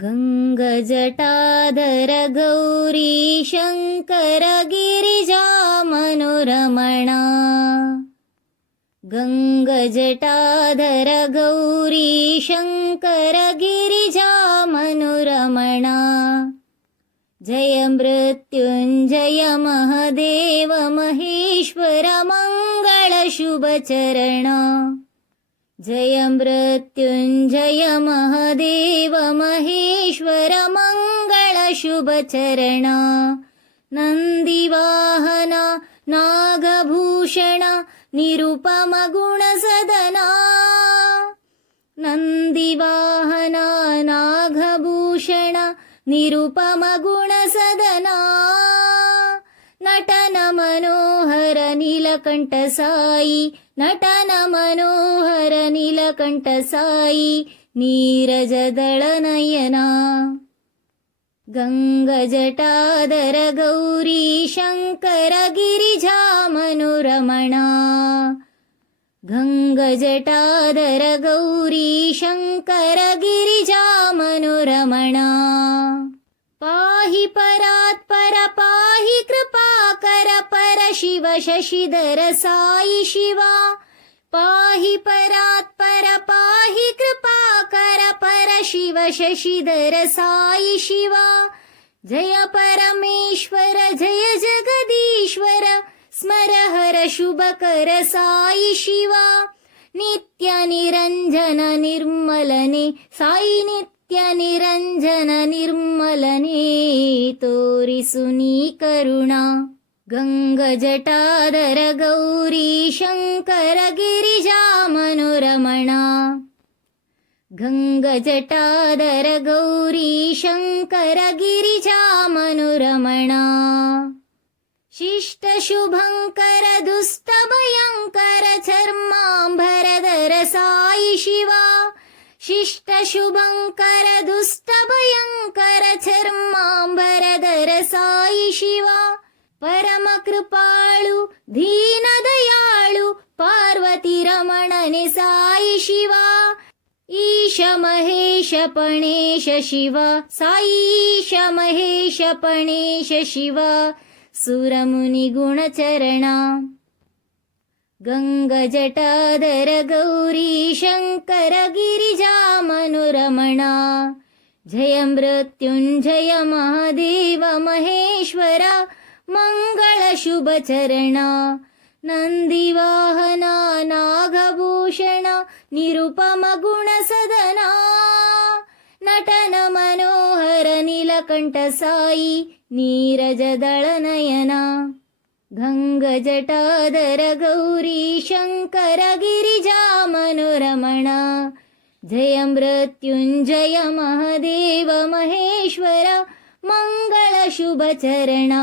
गङ्गजटाधर गौरी शङ्कर गिरिजा मनोरमणा गङ्गजटाधर गौरी शङ्कर गिरिजा मनोरमणा जय मृत्युञ्जय महदेव महेश्वर मङ्गलशुभचरणा जय मृत्युञ्जय महदेव महेश्वर मङ्गलशुभचरणा नन्दिवाहना नागभूषण निरुपमगुणसदना नन्दिवाहना नागभूषण निरुपमगुणसदना नटन मनोहर नीलकण्ठ साई नटन मनोहर नीलकण्ठ साई नीरजदळनयना गङ्गजटादर गौरी शङ्कर गिरिजा मनोरमणा गङ्गजटादर गौरी शङ्कर गिरिजा शिव शशिधर साई शिवा। पाहि परात् पर पाहि कृपाकर पर शिव शशिधर साई शिवा। जय परमेश्वर जय जगदीश्वर स्मर हर शुभकर साई शिवा। नित्य निरञ्जन निर्मलने साई नित्य निरञ्जन निर्मलने करुणा गङ्गजटाधर गौरी शङ्कर गिरिजा मनोरमणा गङ्गजटाधर गौरी शङ्कर गिरिजा मनोरमणा शिष्टशुभङ्कर दुष्टभयङ्कर चर्माम्बरधर साई शिवा। शिष्टशुभङ्कर दुष्टभयङ्कर चर्माम्बरधर साई शिवा परमकृपाळु दीनदयाळु पार्वती रमणने साई शिवा। ईश महेश पणेश शिवा। साईश महेश पणेश शिवा। सुरमुनिगुणचरणा गङ्गजटाधर गौरी शङ्कर गिरिजा मनोरमणा। जय मृत्युञ्जय महादेव महेश्वर मङ्गलशुभचरणा नन्दिवाहना नागभूषण निरुपमगुणसदना नटन मनोहर नीलकण्ठ साई नीरजदळनयना गङ्गजटाधर गौरी शङ्कर गिरिजा मनोरमणा। जय मृत्युञ्जय महदेव महेश्वर मङ्गलशुभचरणा